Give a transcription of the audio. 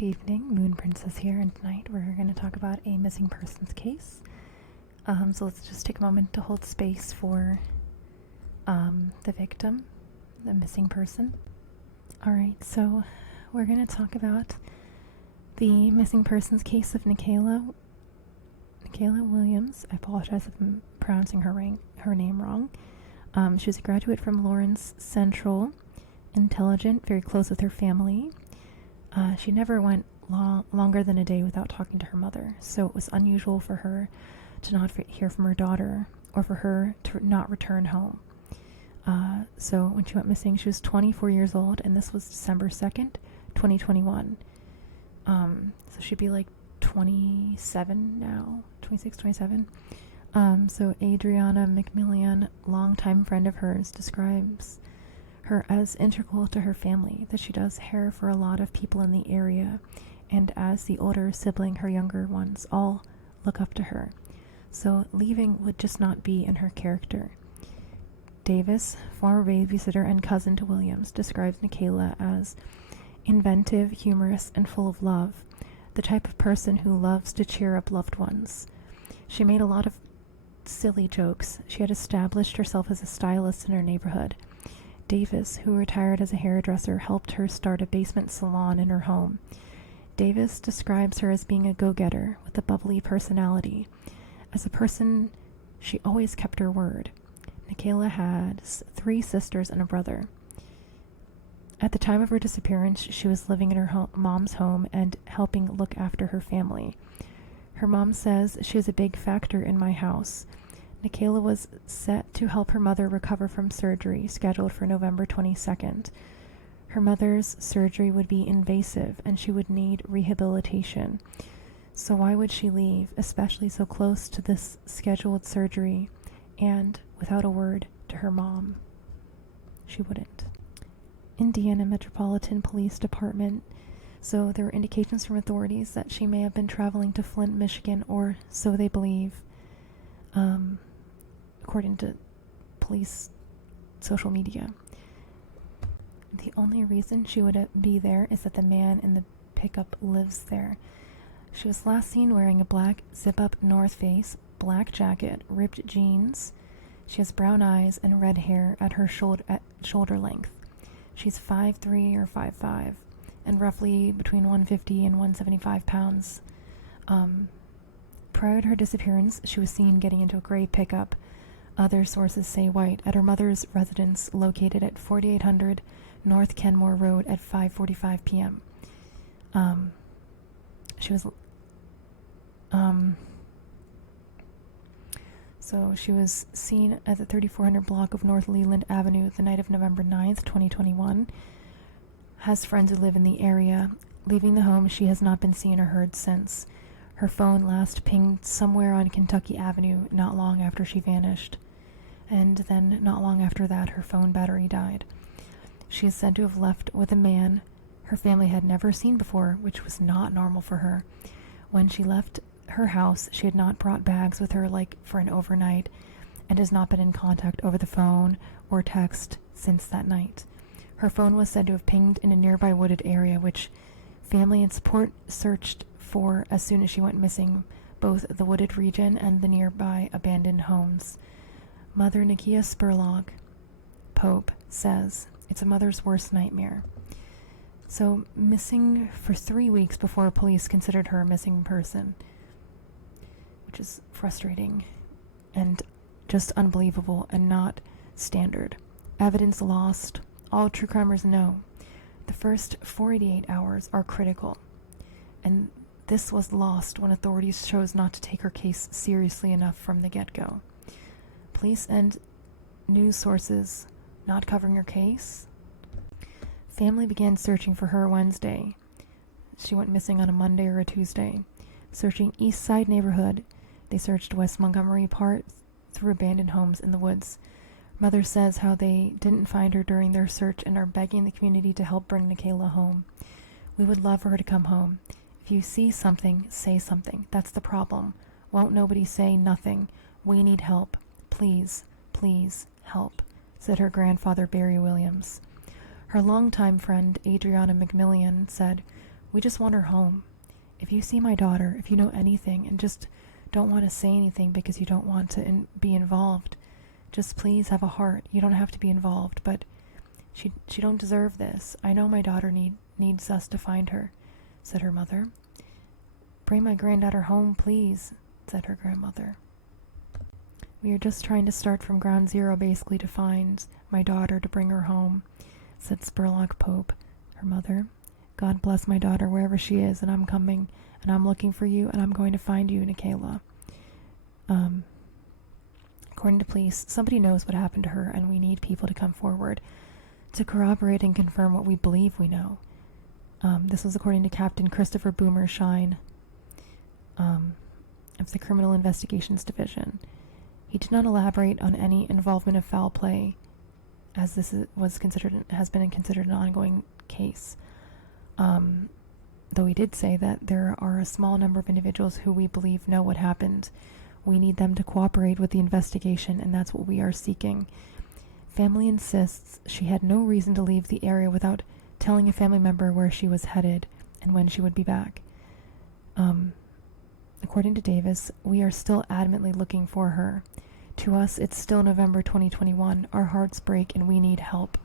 Good evening, Moon Princess here, and tonight we're going to talk about a missing persons case. So let's just take a moment to hold space for the victim, the missing person. Alright, so we're going to talk about the missing persons case of Nakyla Williams. I apologize if I'm pronouncing her name wrong. She was a graduate from Lawrence Central, intelligent, very close with her family. She never went longer than a day without talking to her mother, so it was unusual for her to not hear from her daughter or for her to not return home. So when she went missing, she was 24 years old, and this was December 2nd, 2021. So she'd be like 27 now, 26, 27. So Adriana McMillan, longtime friend of hers, describes her as integral to her family, that she does hair for a lot of people in the area, and as the older sibling, her younger ones all look up to her. So leaving would just not be in her character. Davis, former babysitter and cousin to Williams, describes Nakyla as inventive, humorous, and full of love, the type of person who loves to cheer up loved ones. She made a lot of silly jokes. She had established herself as a stylist in her neighborhood. Davis, who retired as a hairdresser, helped her start a basement salon in her home. Davis describes her as being a go-getter with a bubbly personality. As a person, she always kept her word. Nakyla had 3 sisters and a brother. At the time of her disappearance, she was living in her mom's home and helping look after her family. Her mom says, "She is a big factor in my house." Nakyla was set to help her mother recover from surgery scheduled for November 22nd. Her mother's surgery would be invasive and she would need rehabilitation. So why would she leave, especially so close to this scheduled surgery, and without a word to her mom? She wouldn't. Indiana Metropolitan Police Department. So there were indications from authorities that she may have been traveling to Flint, Michigan, or so they believe. According to police social media. The only reason she would be there is that the man in the pickup lives there. She was last seen wearing a black zip-up North Face, black jacket, ripped jeans. She has brown eyes and red hair at her shoulder length. She's 5'3" or 5'5", and roughly between 150 and 175 pounds. Prior to her disappearance, she was seen getting into a gray pickup. Other sources say white, at her mother's residence located at 4800 North Kenmore Road at 5:45 p.m. She was seen at the 3400 block of North Leland Avenue the night of November 9th, 2021. Has friends who live in the area. Leaving the home, she has not been seen or heard since. Her phone last pinged somewhere on Kentucky Avenue not long after she vanished. And then, not long after that, her phone battery died. She is said to have left with a man her family had never seen before, which was not normal for her. When she left her house, she had not brought bags with her like for an overnight, and has not been in contact over the phone or text since that night. Her phone was said to have pinged in a nearby wooded area, which family and support searched for as soon as she went missing, both the wooded region and the nearby abandoned homes. Mother Nakia Spurlock Pope says, "It's a mother's worst nightmare." So, missing for 3 weeks before police considered her a missing person, which is frustrating and just unbelievable and not standard. Evidence lost. All true crimers know the first 48 hours are critical, and this was lost when authorities chose not to take her case seriously enough from the get-go. Police and news sources not covering her case. Family began searching for her Wednesday. She went missing on a Monday or a Tuesday. Searching East Side neighborhood, they searched West Montgomery part through abandoned homes in the woods. Mother says how they didn't find her during their search and are begging the community to help bring Nakyla home. "We would love for her to come home. If you see something, say something. That's the problem. Won't nobody say nothing? We need help. Please, please, help," said her grandfather Barry Williams. Her longtime friend Adriana McMillan said, We just want her home. If you see my daughter, if you know anything and just don't want to say anything because you don't want to be involved, just please have a heart. You don't have to be involved, but she don't deserve this. I know my daughter needs us to find her," said her mother. "Bring my granddaughter home, please," said her grandmother. "We are just trying to start from ground zero, basically, to find my daughter, to bring her home," said Spurlock Pope, her mother. "God bless my daughter wherever she is, and I'm coming, and I'm looking for you, and I'm going to find you, Nakyla." According to police, somebody knows what happened to her, and we need people to come forward to corroborate and confirm what we believe we know. This was according to Captain Christopher Boomershine of the Criminal Investigations Division. He did not elaborate on any involvement of foul play, as this has been considered an ongoing case. Though he did say that there are a small number of individuals who we believe know what happened. We need them to cooperate with the investigation, and that's what we are seeking. Family insists she had no reason to leave the area without telling a family member where she was headed and when she would be back. According to Davis, we are still adamantly looking for her. To us, it's still November 2021. Our hearts break and we need help.